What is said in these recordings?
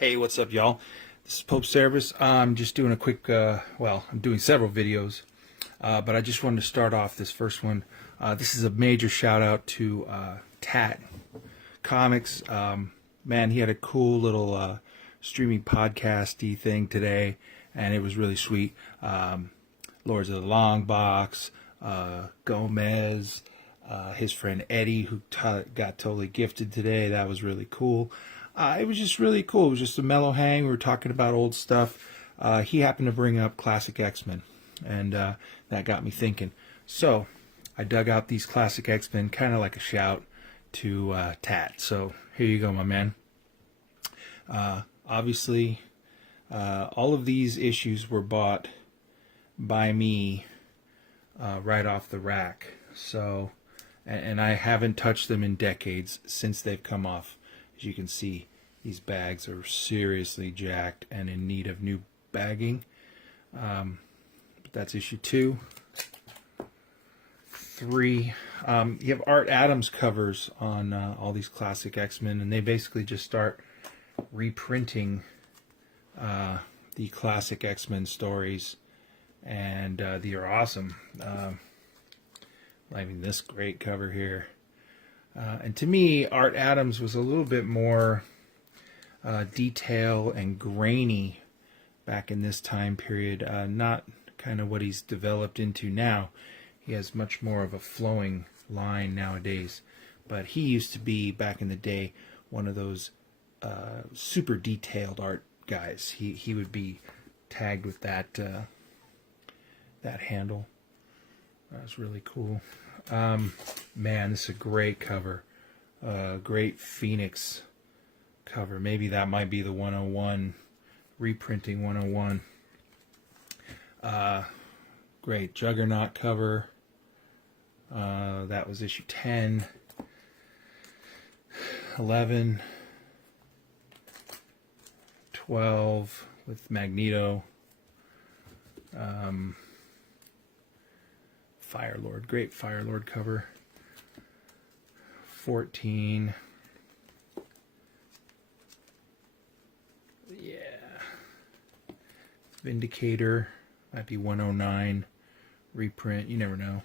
Hey, what's up, y'all? This is Pope Service. I'm just doing a quick, well, I'm doing several videos, but I just wanted to start off this first one. This is a major shout out to Tat Comics. Man, he had a cool little streaming podcasty thing today, and it was really sweet. Lords of the Long Box, Gomez, his friend Eddie, who got totally gifted today. That was really cool. It was just really cool. It was just a mellow hang. We were talking about old stuff. He happened to bring up classic X-Men, and that got me thinking. So I dug out these classic X-Men, kind of like a shout to Tat. So here you go, my man. Obviously, all of these issues were bought by me right off the rack. So, and I haven't touched them in decades since they've come off. As you can see, these bags are seriously jacked and in need of new bagging. But that's issue 2. 3. You have Art Adams covers on all these classic X-Men, and they basically just start reprinting the classic X-Men stories, and they are awesome. I mean, this great cover here. And to me, Art Adams was a little bit more detail and grainy back in this time period. Not kind of what he's developed into now. He has much more of a flowing line nowadays. But he used to be, back in the day, one of those super detailed art guys. He would be tagged with that that handle. That was really cool. Man, this is a great cover. Great Phoenix cover. Maybe that might be the 101, reprinting 101. Great Juggernaut cover. That was issue 10, 11, 12 with Magneto. Firelord, great Firelord cover. 14. Yeah. Vindicator, might be 109. Reprint, you never know.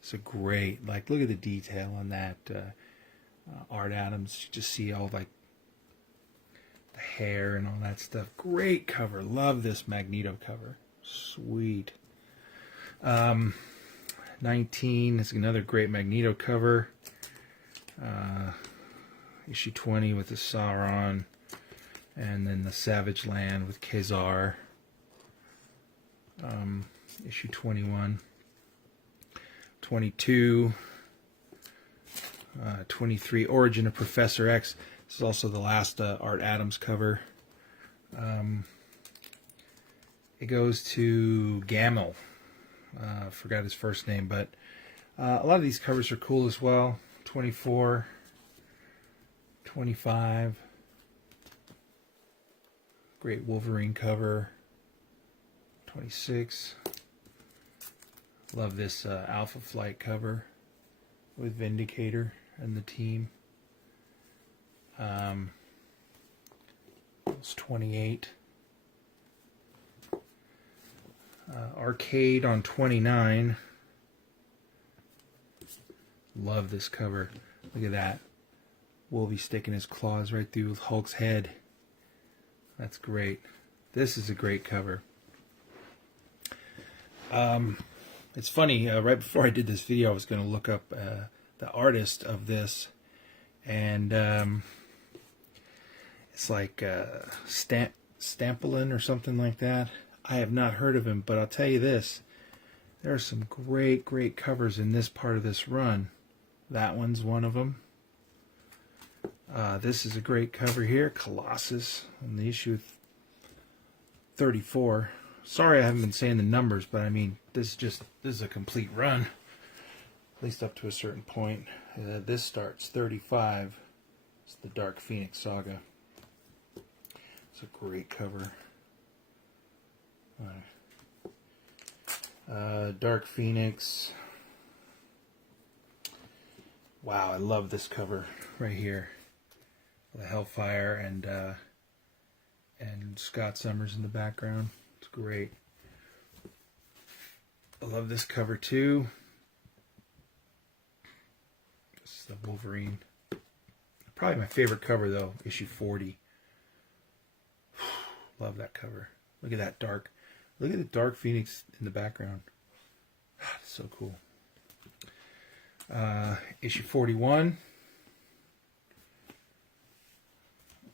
It's a great, like, look at the detail on that. Art Adams, you just see all, like, the hair and all that stuff. Great cover. Love this Magneto cover. Sweet. 19 is another great Magneto cover. Issue 20 with the Sauron, and then the Savage Land with Khazar. Issue 21. 22. 23, Origin of Professor X. This is also the last Art Adams cover. It goes to Gamel. Forgot his first name, but a lot of these covers are cool as well. 24, 25, great Wolverine cover. 26, love this Alpha Flight cover with Vindicator and the team. It's 28. Arcade on 29. Love this cover. Look at that. Wolvie sticking his claws right through Hulk's head. That's great. This is a great cover. It's funny, right before I did this video, I was going to look up the artist of this, and it's like Stampolin or something like that. I have not heard of him, but I'll tell you this. There are some great, great covers in this part of this run. That one's one of them. This is a great cover here. Colossus on the issue 34. Sorry I haven't been saying the numbers, but I mean, this is a complete run. At least up to a certain point. This starts 35. It's the Dark Phoenix Saga. It's a great cover. Dark Phoenix. Wow, I love this cover right here. the Hellfire and Scott Summers in the background. It's great. I love this cover too. This is the Wolverine. Probably my favorite cover though, issue 40. Love that cover. Look at that dark. Look at the dark Phoenix in the background. It's so cool. Issue 41.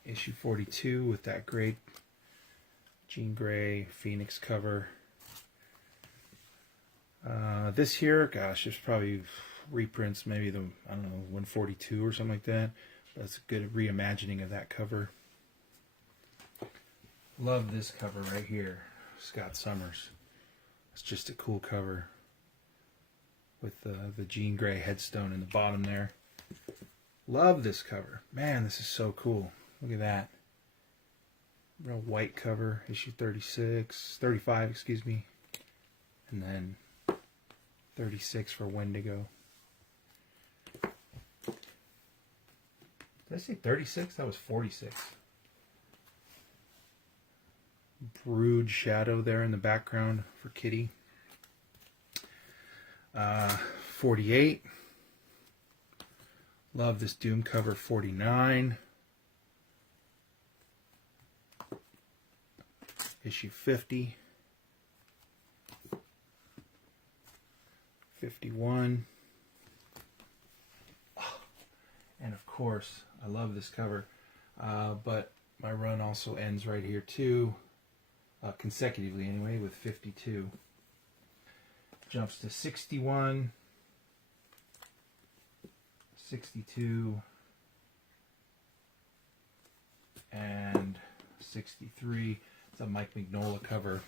Issue 42 with that great Jean Grey Phoenix cover. This here, gosh, there's probably reprints, maybe the, I don't know, 142 or something like that. That's a good reimagining of that cover. Love this cover right here, Scott Summers. It's just a cool cover with the Jean Grey headstone in the bottom there. Love this cover. Man, this is so cool. Look at that. Real white cover, issue 35, excuse me. And then 36 for Wendigo. Did I say 36? That was 46. Brood shadow there in the background for Kitty. 48. Love this Doom cover. 49. Issue 50. 51. And of course, I love this cover. But my run also ends right here too. Consecutively anyway, with 52. Jumps to 61, 62, and 63. It's a Mike Mignola cover.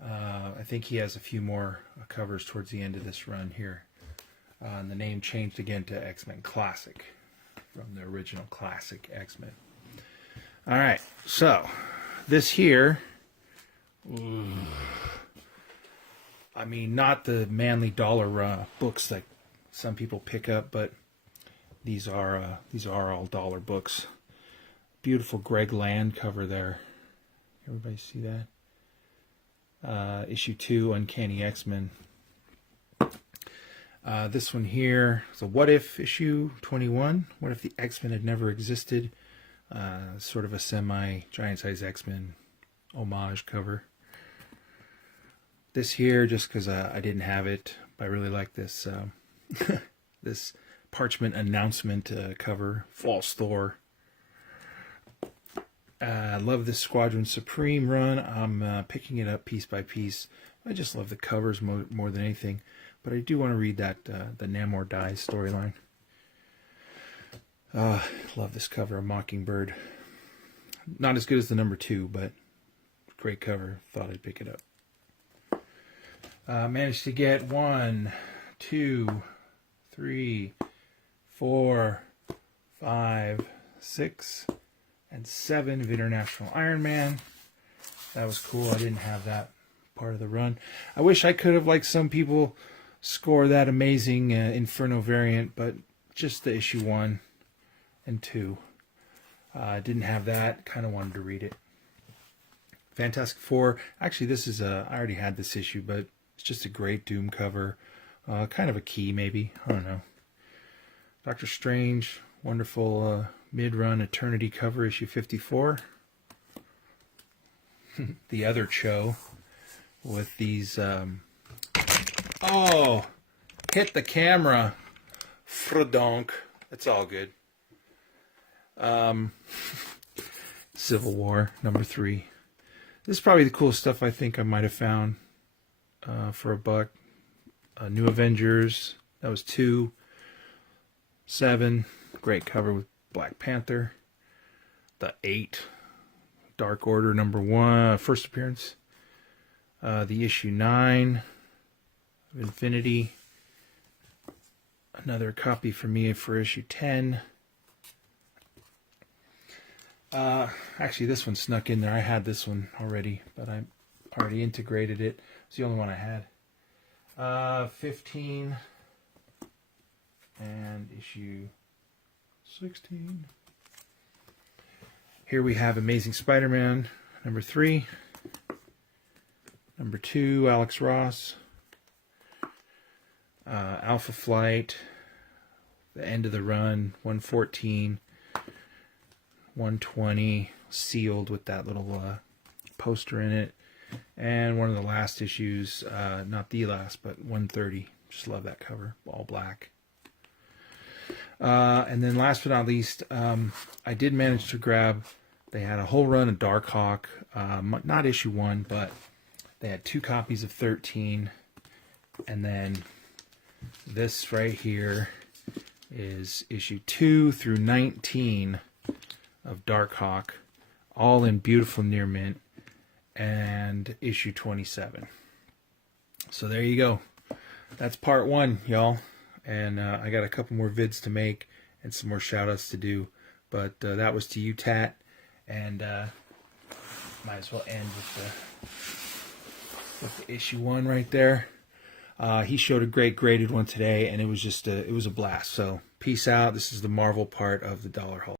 I think he has a few more covers towards the end of this run here. And the name changed again to X-Men Classic from the original Classic X-Men. All right, so this here, I mean, not the manly dollar books that some people pick up, but these are all dollar books. Beautiful Greg Land cover there. Everybody see that? Issue 2, Uncanny X-Men. This one here is a What If issue 21. What if the X-Men had never existed? Sort of a semi-giant-size X-Men homage cover. This here, just because I didn't have it, but I really like this this parchment announcement cover, False Thor. I love this Squadron Supreme run. I'm picking it up piece by piece. I just love the covers more than anything, but I do want to read that the Namor Dies storyline. Love this cover, Mockingbird. Not as good as the number 2, but great cover. Thought I'd pick it up. Managed to get 1, 2, 3, 4, 5, 6, and 7 of International Iron Man. That was cool. I didn't have that part of the run. I wish I could have, like some people, score that amazing Inferno variant, but just the issue 1 and 2. Didn't have that. Kind of wanted to read it. Fantastic Four. Actually, this is I already had this issue, but it's just a great Doom cover. Kind of a key, maybe. I don't know. Doctor Strange. Wonderful mid-run Eternity cover, issue 54. The other Cho with these... Oh! Hit the camera. Frodonk. It's all good. Civil War, number 3. This is probably the coolest stuff I think I might have found for a buck. New Avengers, that was 2. 7, great cover with Black Panther. The 8, Dark Order number 1, first appearance. The issue 9 of Infinity. Another copy for me for issue 10. Actually, this one snuck in there. I had this one already, but I already integrated it. It's the only one I had. 15 and issue 16. Here we have Amazing Spider-Man number 3, number 2, Alex Ross, Alpha Flight, the end of the run, 114, 120, sealed with that little poster in it, and one of the last issues, not the last, but 130. Just love that cover, all black. And then last but not least, I did manage to grab, they had a whole run of Darkhawk, not issue 1, but they had 2 copies of 13, and then this right here is issue 2 through 19 of Darkhawk, all in beautiful near mint, and issue 27. So there you go. That's part 1, y'all. And I got a couple more vids to make and some more shout outs to do. But that was to you, Tat. And might as well end with the issue 1 right there. He showed a great graded one today, and it was just it was a blast. So peace out. This is the Marvel part of the Dollar Haul.